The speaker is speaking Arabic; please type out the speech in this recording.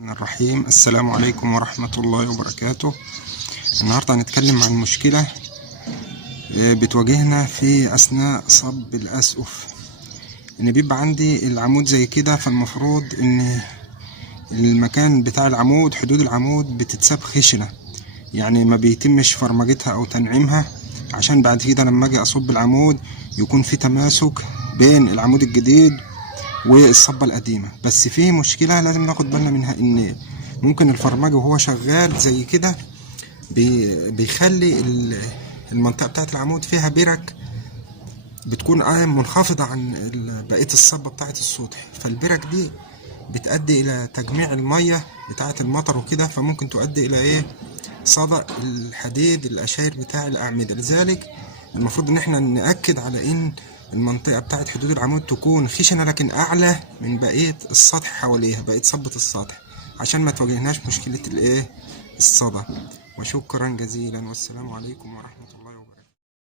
الرحمن الرحيم. السلام عليكم ورحمة الله وبركاته. النهاردة هنتكلم عن مشكلة بتواجهنا في أثناء صب الأسقف، إن بيبقى عندي العمود زي كده، فالمفروض إن المكان بتاع العمود، حدود العمود بتتساب خشنة، يعني ما بيتمش فرمجتها أو تنعيمها، عشان بعد كده لما أجي أصب العمود يكون في تماسك بين العمود الجديد والصبة القديمة. بس في مشكلة لازم ناخد بالنا منها، ان ممكن الفرمجة وهو شغال زي كده بيخلي المنطقة بتاعت العمود فيها برك بتكون منخفضة عن بقية الصبة بتاعت السطح، فالبرك دي بتؤدي الى تجميع المية بتاعت المطر وكده، فممكن تؤدي الى صدأ الحديد القشاير بتاع الأعمدة. لذلك المفروض ان احنا نأكد على ان المنطقة بتاعت حدود العمود تكون خشنة لكن أعلى من بقية السطح حواليها، بقية صبة السطح، عشان ما تواجهناش مشكلة الصدى. وشكرا جزيلا، والسلام عليكم ورحمة الله وبركاته.